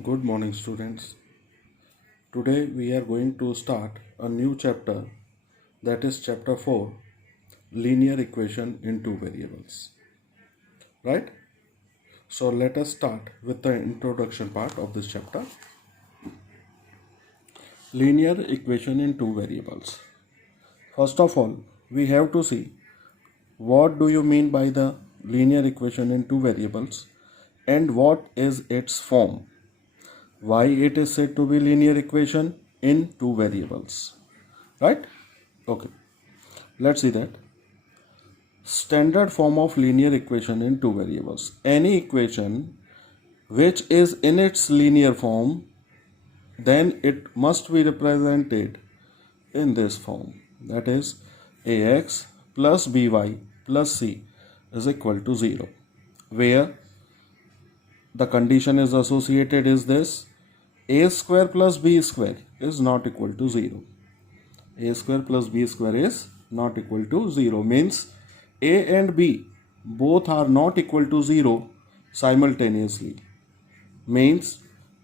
Good morning, students. Today we are going to start a new chapter, that is chapter 4, linear equation in two variables. Right? So let us start with the introduction part of this chapter. Linear equation in two variables. First of all, we have to see what do you mean by the linear equation in two variables and what is its form. Why it is said to be linear equation in two variables. Right? Okay. Let's see that. Standard form of linear equation in two variables. Any equation which is in its linear form, then it must be represented in this form. That is ax plus by plus c is equal to 0. Where the condition is associated is this: a square plus b square is not equal to 0. A square plus b square is not equal to 0 means a and b both are not equal to 0 simultaneously. Means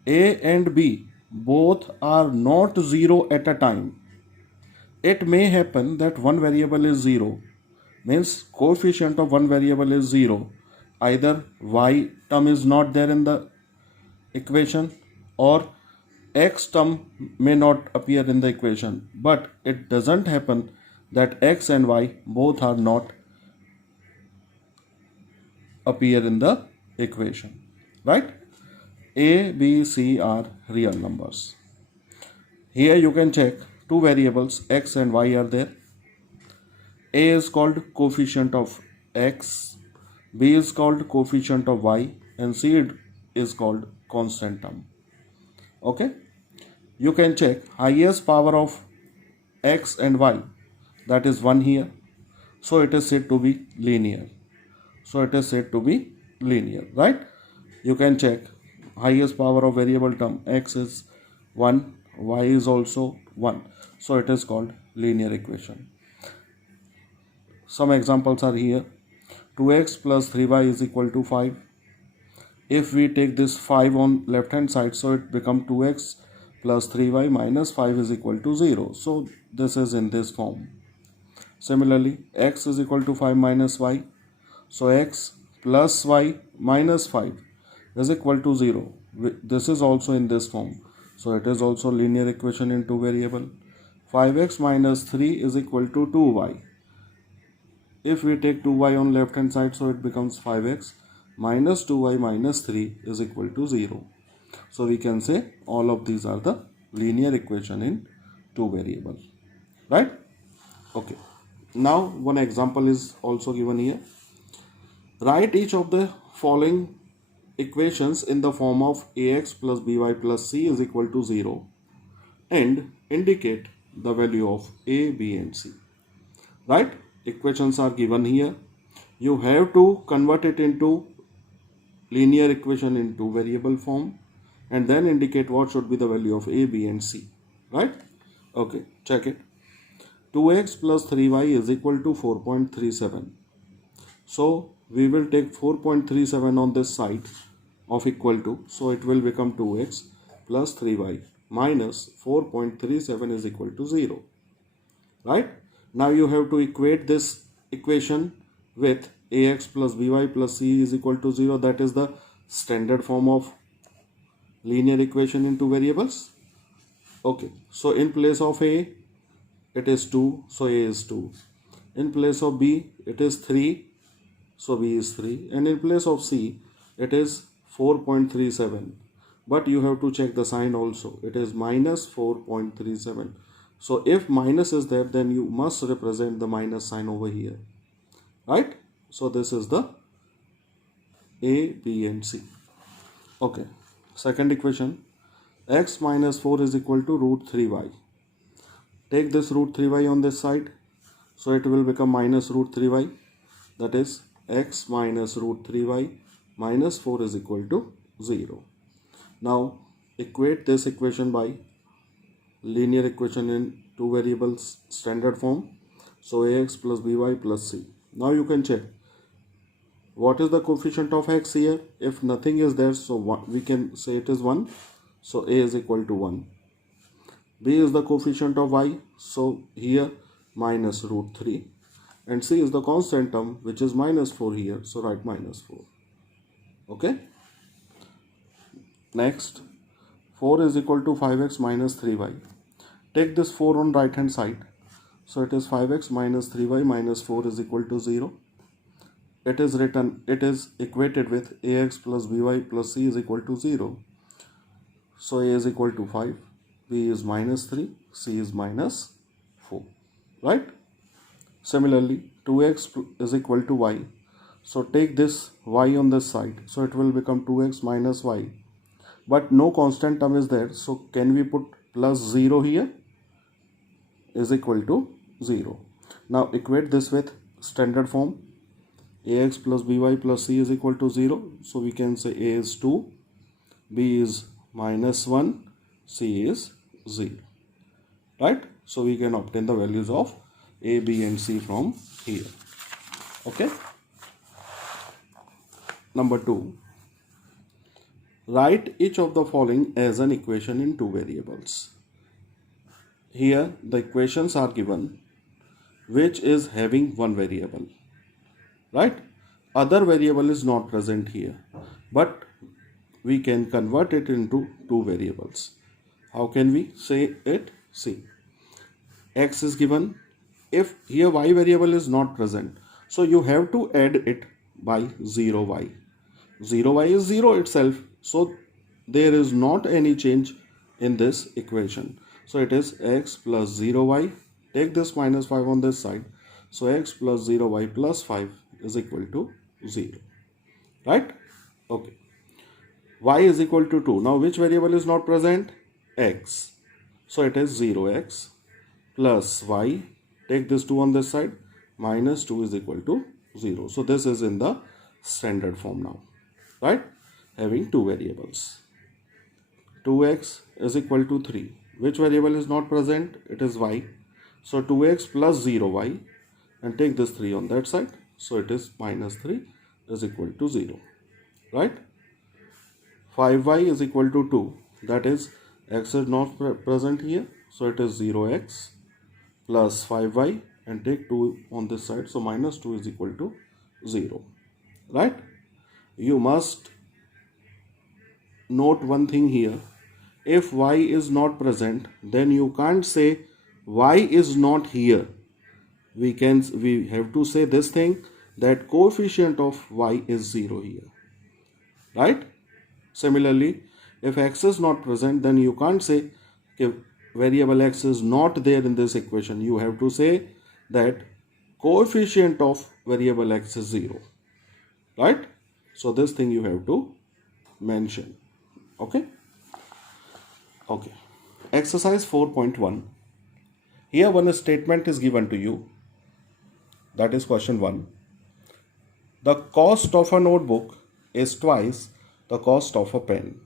a and b both are not 0 at a time. It may happen that one variable is 0, means coefficient of one variable is 0. Either y term is not there in the equation or x term may not appear in the equation, but it doesn't happen that x and y both are not appear in the equation, right? A, B, C are real numbers. Here you can check two variables x and y are there. A is called coefficient of x, B is called coefficient of y, and C is called constant term. Okay? You can check highest power of x and y, that is 1 here. So it is said to be linear. Right? You can check highest power of variable term x is 1, y is also 1. So it is called linear equation. Some examples are here. 2x plus 3y is equal to 5. If we take this 5 on left hand side, so it becomes 2x plus 3y minus 5 is equal to 0. So this is in this form. Similarly, x is equal to 5 minus y. So x plus y minus 5 is equal to 0. This is also in this form. So it is also linear equation in two variable. 5x minus 3 is equal to 2y. If we take 2y on left hand side, so it becomes 5x minus 2y minus 3 is equal to 0. So we can say all of these are the linear equation in two variables. Right? Okay. Now one example is also given here. Write each of the following equations in the form of ax plus by plus c is equal to 0 and indicate the value of a, b and c. Right? Equations are given here. You have to convert it into linear equation in two variable form and then indicate what should be the value of a, b and c. Right? Okay, check it. 2x plus 3y is equal to 4.37. So we will take 4.37 on this side of equal to, so it will become 2x plus 3y minus 4.37 is equal to 0. Right? Now you have to equate this equation with ax plus by plus c is equal to 0. That is the standard form of linear equation in two variables. Okay, so in place of a it is 2, so a is 2. In place of b it is 3, so b is 3. And in place of c it is 4.37. But you have to check the sign also. It is minus 4.37. So if minus is there, then you must represent the minus sign over here. Right? So this is the a, b and c. Okay. Second equation. X minus 4 is equal to root 3y. Take this root 3y on this side. So it will become minus root 3y. That is x minus root 3y minus 4 is equal to 0. Now equate this equation by linear equation in two variables standard form. So ax plus by plus c. Now you can check What is the coefficient of x here? If nothing is there, so we can say it is 1. So a is equal to 1. B is the coefficient of y. So here minus root 3. And c is the constant term, which is minus 4 here. So write minus 4. Okay. Next, 4 is equal to 5x minus 3y. Take this 4 on right hand side. So it is 5x minus 3y minus 4 is equal to 0. It is equated with ax plus by plus c is equal to 0. So a is equal to 5, b is minus 3, c is minus 4. Right? Similarly, 2x is equal to y. So take this y on this side. So it will become 2x minus y. But no constant term is there. So can we put plus 0 here? Is equal to 0. Now equate this with standard form. Ax plus by plus c is equal to 0. So we can say a is 2, b is minus 1, c is 0. Right? So we can obtain the values of a, b and c from here. Okay. Number 2. Write each of the following as an equation in two variables. Here the equations are given which is having one variable. Right? Other variable is not present here, but we can convert it into two variables. How can we say it? See, x is given. If here y variable is not present, so you have to add it by 0y. 0y is 0 itself, so there is not any change in this equation. So it is x plus 0y. Take this minus 5 on this side. So x plus 0y plus 5 is equal to 0. Right? Okay. Y is equal to 2. Now which variable is not present? X. So it is 0x plus y. Take this 2 on this side. Minus 2 is equal to 0. So this is in the standard form now. Right? Having two variables. 2x is equal to 3. Which variable is not present? It is y. So 2x plus 0y. And take this 3 on that side. So it is minus 3 is equal to 0. Right? 5y is equal to 2. That is x is not present here. So it is 0x plus 5y and take 2 on this side. So minus 2 is equal to 0. Right? You must note one thing here. If y is not present, then you can't say y is not here. We have to say this thing, that coefficient of y is 0 here. Right? Similarly, if x is not present, then you can't say if variable x is not there in this equation. You have to say that coefficient of variable x is 0. Right? So this thing you have to mention. Okay? Okay. Exercise 4.1. Here one statement is given to you. That is question 1. The cost of a notebook is twice the cost of a pen.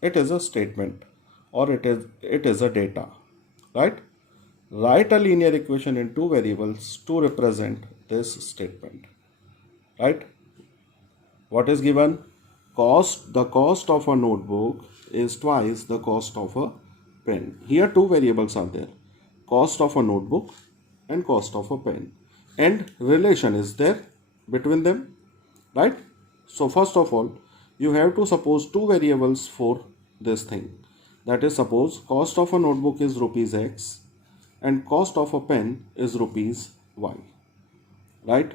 It is a statement, or it is a data. Right? Write a linear equation in two variables to represent this statement. Right? What is given? The cost of a notebook is twice the cost of a pen. Here two variables are there. Cost of a notebook and cost of a pen. And relation is there between them. Right? So first of all, you have to suppose two variables for this thing. That is, suppose cost of a notebook is rupees x and cost of a pen is rupees y. Right?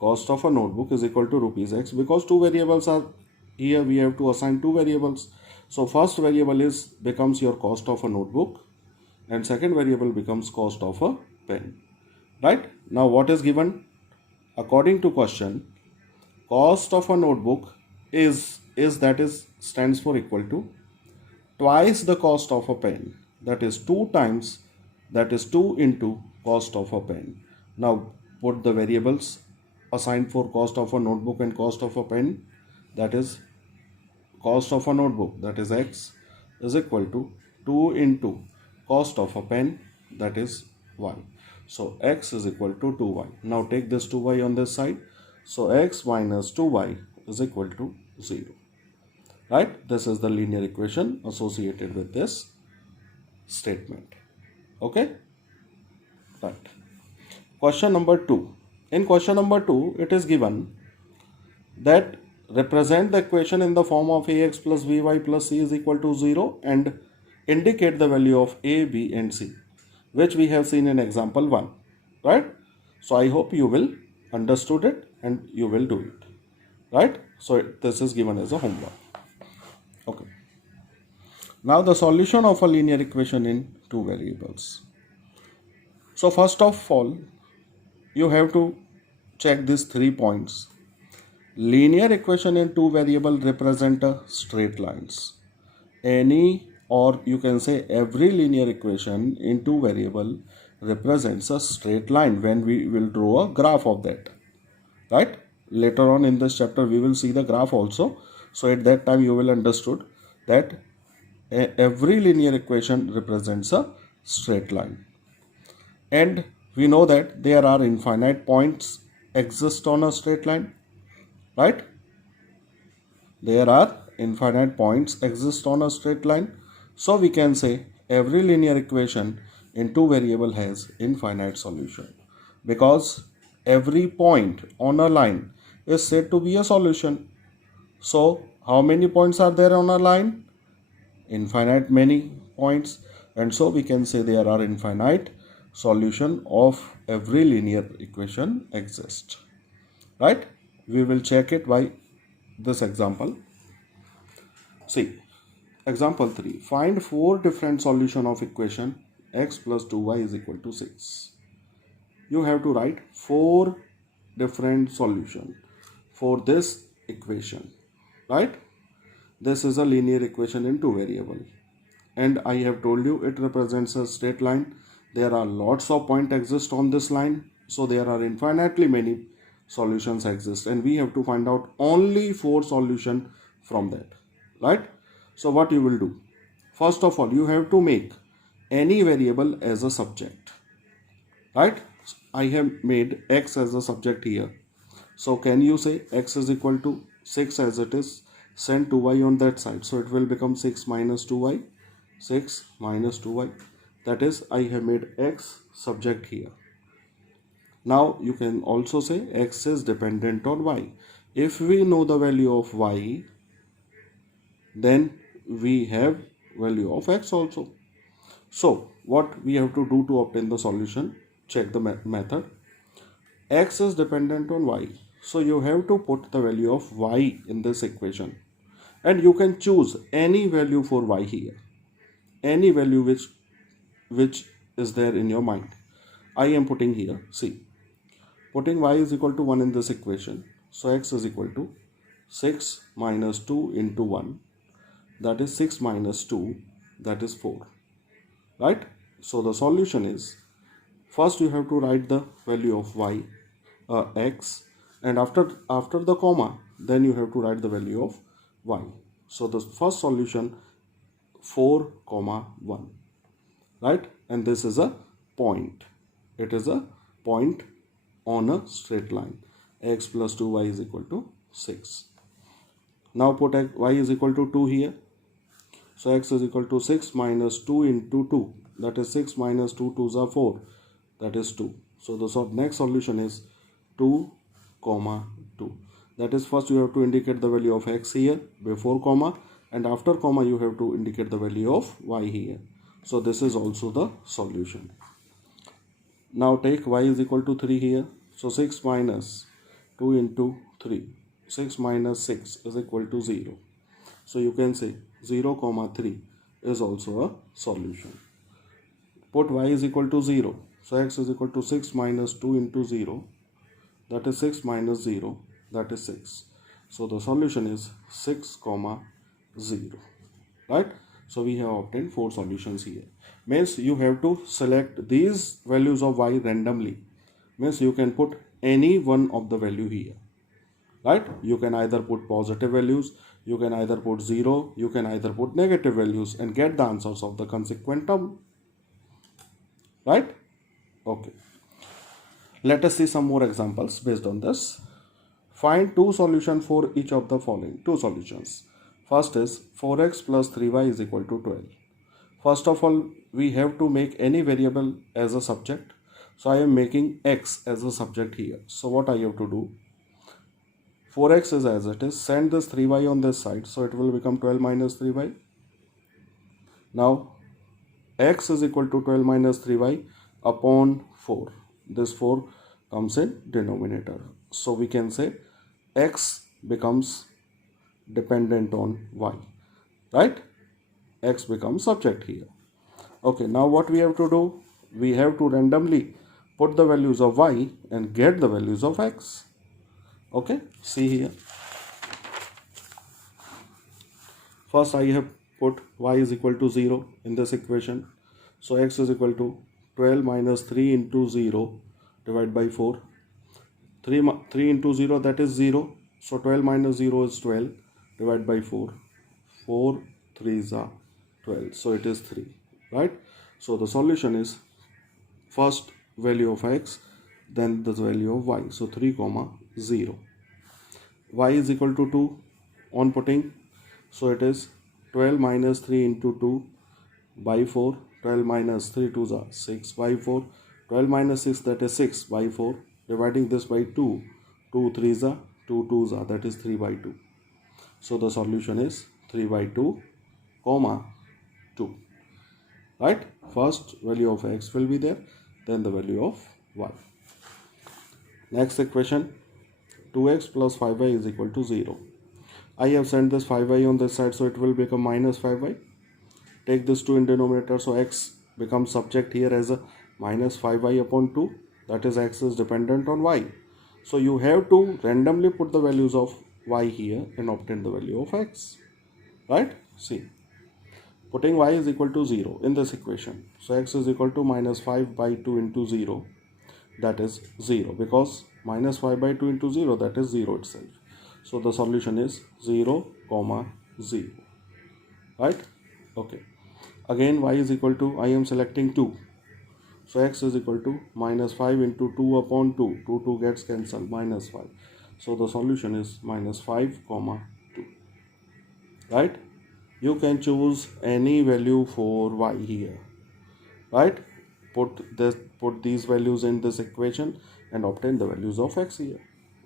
Cost of a notebook is equal to rupees x, because two variables are here, we have to assign two variables. So first variable becomes your cost of a notebook and second variable becomes cost of a pen. Right? Now what is given? According to question, cost of a notebook stands for equal to twice the cost of a pen. That is 2 into cost of a pen. Now put the variables assigned for cost of a notebook and cost of a pen. That is cost of a notebook, that is x, is equal to 2 into cost of a pen, that is y. So x is equal to 2y. Now take this 2y on this side. So x minus 2y is equal to 0. Right? This is the linear equation associated with this statement. Okay? Right. Question number 2. In question number 2, it is given that represent the equation in the form of ax plus by plus c is equal to 0 and indicate the value of a, b and c, which we have seen in example 1. Right? So I hope you will understood it and you will do it. Right? So this is given as a homework. Okay. Now the solution of a linear equation in two variables. So first of all, you have to check these 3 points. Linear equation in two variable represent a straight lines. Any, or you can say every linear equation in two variable represents a straight line when we will draw a graph of that. Right? Later on in this chapter we will see the graph also. So at that time you will understood that every linear equation represents a straight line. And we know that there are infinite points exist on a straight line. Right? There are infinite points exist on a straight line. So we can say every linear equation in two variable has infinite solution, because every point on a line is said to be a solution. So how many points are there on a line? Infinite many points, and so we can say there are infinite solution of every linear equation exist. Right? We will check it by this example. See, example 3. Find 4 different solution of equation x plus 2y is equal to 6. You have to write 4 different solution for this equation. Right? This is a linear equation in two variable. And I have told you it represents a straight line. There are lots of points exist on this line. So there are infinitely many solutions exist. And we have to find out only 4 solutions from that. Right? So what you will do? First of all, you have to make any variable as a subject. Right? I have made x as a subject here. So can you say x is equal to 6 as it is? Send 2y on that side. So it will become 6 minus 2y. 6 minus 2y. That is, I have made x subject here. Now you can also say x is dependent on y. If we know the value of y, then we have value of x also. So what we have to do to obtain the solution? Check the method. X is dependent on y. So you have to put the value of y in this equation. And you can choose any value for y here. Any value which is there in your mind. I am putting here, see. Putting y is equal to 1 in this equation. So x is equal to 6 minus 2 into 1. That is 6 minus 2. That is 4. Right? So the solution is, first you have to write the value of y, x, and after the comma, then you have to write the value of y. So the first solution 4 comma 1. Right? And this is a point. It is a point on a straight line. X plus 2y is equal to 6. Now put y is equal to 2 here. So x is equal to 6 minus 2 into 2. That is 6 minus 2 2s are 4. That is 2. So the next solution is 2 comma 2. That is, first you have to indicate the value of x here before comma, and after comma you have to indicate the value of y here. So this is also the solution. Now take y is equal to 3 here. So 6 minus 2 into 3. 6 minus 6 is equal to 0. So you can say 0 comma 3 is also a solution. Put y is equal to 0. So x is equal to 6 minus 2 into 0. That is 6 minus 0. That is 6. So the solution is 6 comma 0. Right? So we have obtained 4 solutions here. Means you have to select these values of y randomly. Means you can put any one of the value here. Right? You can either put positive values, you can either put 0, you can either put negative values and get the answers of the consequent term. Right? Okay. Let us see some more examples based on this. Find two solutions for each of the following. Two solutions. First is 4x plus 3y is equal to 12. First of all, we have to make any variable as a subject. So I am making x as a subject here. So what I have to do? 4x is as it is. Send this 3y on this side. So it will become 12 minus 3y. Now x is equal to 12 minus 3y upon 4. This 4 comes in denominator. So we can say x becomes dependent on y. Right? X becomes subject here. Okay, now what we have to do? We have to randomly put the values of y and get the values of x. Okay, see here. First I have put y is equal to 0 in this equation. So x is equal to 12 minus 3 into 0 divided by 4. 3 into 0, that is 0. So 12 minus 0 is 12 divided by 4. 4 3s are 12. So it is 3. Right? So the solution is first value of x, then the value of y. So 3 comma 0. Y is equal to 2 on putting. So it is 12 minus 3 into 2 by 4. 12 minus 3 2s are 6 by 4. 12 minus 6, that is 6 by 4. Dividing this by 2. 2 3s are 2 2s are, that is 3 by 2. So the solution is 3 by 2 comma 2. Right? First value of x will be there, then the value of y. Next equation, 2x plus 5y is equal to 0. I have sent this 5y on this side, so it will become minus 5y. Take this 2 in denominator, so x becomes subject here as a minus 5y upon 2. That is, x is dependent on y. So you have to randomly put the values of y here and obtain the value of x. Right? See. Putting y is equal to 0 in this equation. So x is equal to minus 5 by 2 into 0. That is 0, because minus 5 by 2 into 0, that is 0 itself. So the solution is 0 comma 0. Right? Okay. Again y is equal to, I am selecting 2. So x is equal to minus 5 into 2 upon 2. 2 gets cancelled, minus 5. So the solution is minus 5 comma 2. Right? You can choose any value for y here. Right? Put these values in this equation and obtain the values of x here.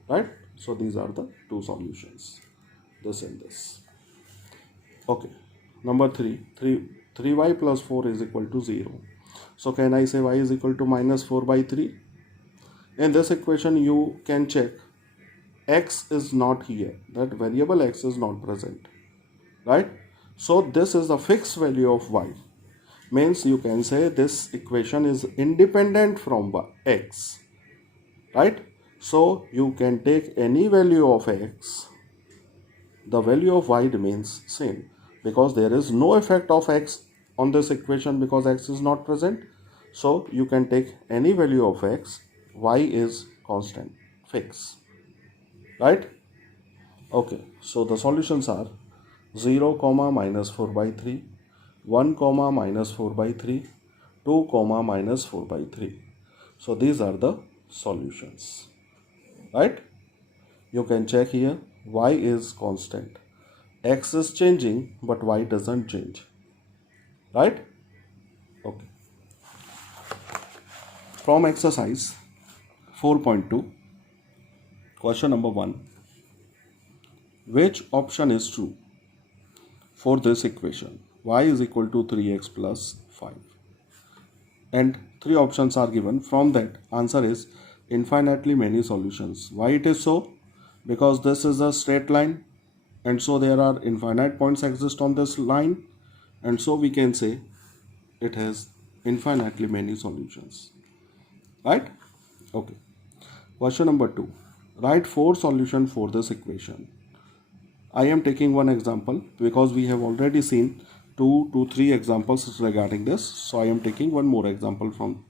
Right? So these are the two solutions. This and this. Okay. Number 3y plus 4 is equal to 0. So can I say y is equal to minus 4 by 3? In this equation you can check x is not here. That variable x is not present. Right? So this is the fixed value of y. Means you can say this equation is independent from x. Right? So you can take any value of x. The value of y remains same, because there is no effect of x on this equation because x is not present. So you can take any value of x. Y is constant, fixed. Right? Okay. So the solutions are 0 comma minus 4 by 3, 1 comma minus 4 by 3, 2 comma minus 4 by 3. So these are the solutions. Right? You can check here, y is constant. X is changing, but y doesn't change. Right? Okay. From exercise 4.2, question number 1. Which option is true for this equation? Y is equal to 3x plus 5. And 3 options are given. From that, answer is infinitely many solutions. Why it is so? Because this is a straight line, and so there are infinite points exist on this line, and so we can say it has infinitely many solutions. Right? Okay. Question number 2. Write 4 solutions for this equation. I am taking one example because we have already seen 2 to 3 examples regarding this. So I am taking one more example from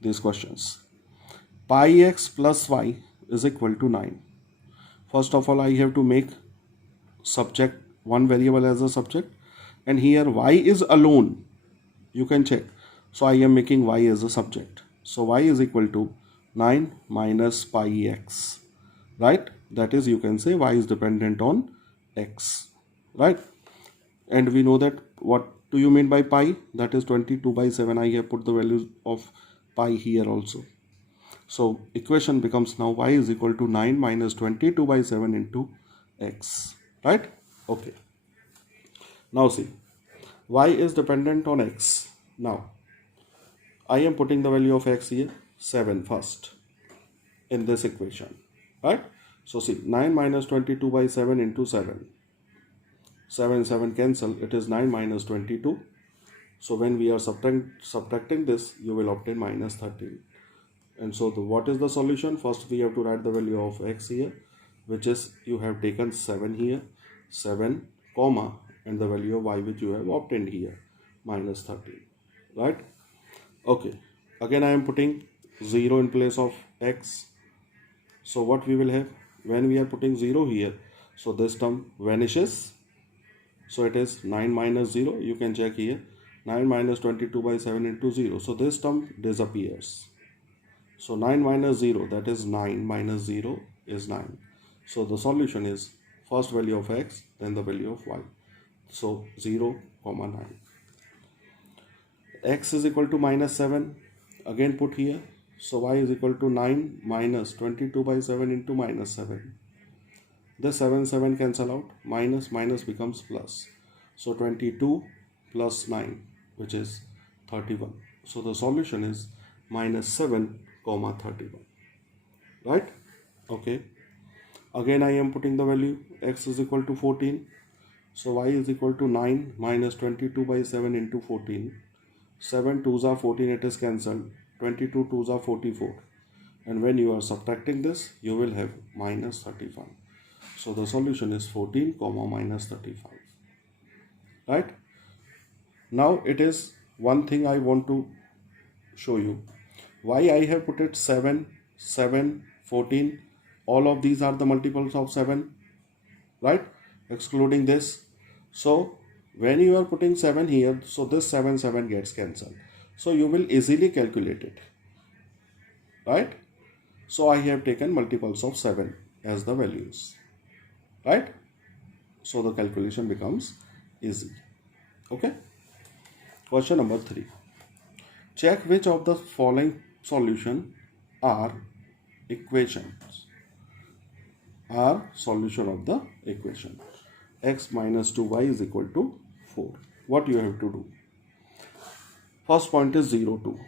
these questions. Pi x plus y is equal to 9. First of all, I have to make subject, one variable as a subject, and here y is alone. You can check. So I am making y as a subject. So y is equal to 9 minus pi x. Right? That is, you can say y is dependent on x, right? And we know that what do you mean by pi? That is 22/7. I have put the values of pi here also. So equation becomes now y is equal to 9 minus 22/7 into x, right? Okay. Now see, y is dependent on x. Now I am putting the value of x here, 7 first in this equation, right? So see, 9 minus 22/7 into 7. 7 7 cancel, it is 9 minus 22. So when we are subtracting this, you will obtain minus 13. And so what is the solution? First we have to write the value of x here, which is you have taken 7 here, 7 comma, and the value of y which you have obtained here, minus 13, right? Okay, again I am putting 0 in place of x. So what we will have when we are putting 0 here, so this term vanishes. So it is 9 minus 0, you can check here, 9 minus 22/7 into 0. So this term disappears. So 9 minus 0, that is 9 minus 0 is 9. So the solution is first value of x, then the value of y. So 0, 9. X is equal to minus 7, again put here. So y is equal to 9 minus 22/7 into minus 7. The 7 7 cancel out, minus minus becomes plus. So 22 plus 9, which is 31. So the solution is minus 7, 31. Right? Okay. Again I am putting the value x is equal to 14. So y is equal to 9 minus 22/7 into 14. 7 2s are 14, it is cancelled. 22 2s are 44. And when you are subtracting this, you will have minus 35. So the solution is 14, minus 35. Right? Now it is one thing I want to show you. Why I have put it 7, 7, 14. All of these are the multiples of 7. Right? Excluding this. So when you are putting 7 here, so this 7, 7 gets cancelled. So you will easily calculate it. Right? So I have taken multiples of 7 as the values. Right? So the calculation becomes easy. Okay? Question number 3. Check which of the following solution are equations. Are solution of the equation. X minus 2y is equal to 4. What you have to do? First point is 0, 2.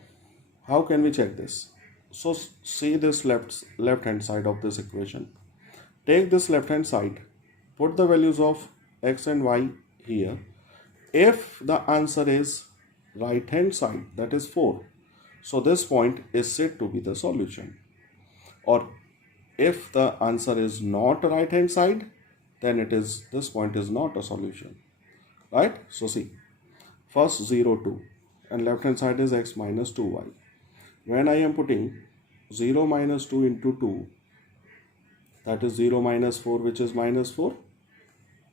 How can we check this? So see this left hand side of this equation. Take this left hand side. Put the values of x and y here. If the answer is right hand side, that is 4. So this point is said to be the solution. Or if the answer is not right hand side, then this point is not a solution. Right? So see, first 0, 2 and left hand side is x minus 2y. When I am putting 0 minus 2 into 2, that is 0 minus 4, which is minus 4,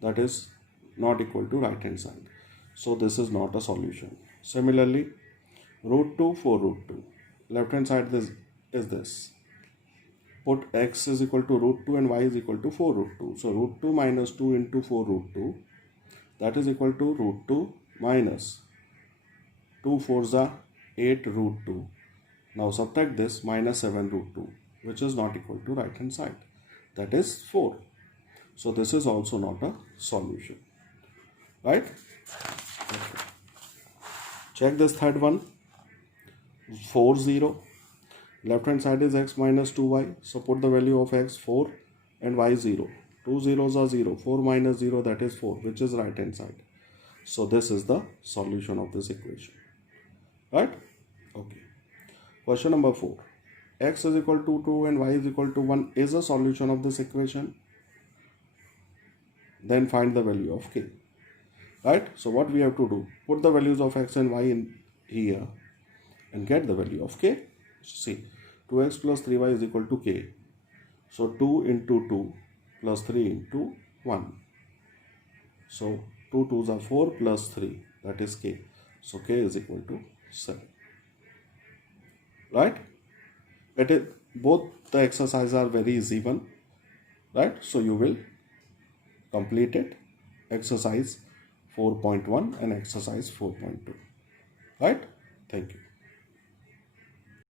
that is not equal to right hand side. So this is not a solution. Similarly, root 2, 4 root 2. Left hand side is this. Put x is equal to root 2 and y is equal to 4 root 2. So root 2 minus 2 into 4 root 2, that is equal to root 2 minus 2 4s are 8 root 2. Now subtract this, minus 7 root 2, which is not equal to right hand side. That is 4. So this is also not a solution. Right? Okay. Check this third one. 4, 0. Left hand side is x minus 2y. So put the value of x 4 and y 0. 2 zeros are 0. 4 minus 0, that is 4, which is right hand side. So this is the solution of this equation. Right? Okay. Question number 4. X is equal to 2 and y is equal to 1 is a solution of this equation. Then find the value of k. Right? So what we have to do? Put the values of x and y in here and get the value of k. See, 2x plus 3y is equal to k. So 2 into 2 plus 3 into 1. So 2 2s are 4 plus 3, that is k. So k is equal to 7. Right? Both the exercises are very easy one. right? So you will complete it, exercise 4.1 and exercise 4.2, right? Thank you.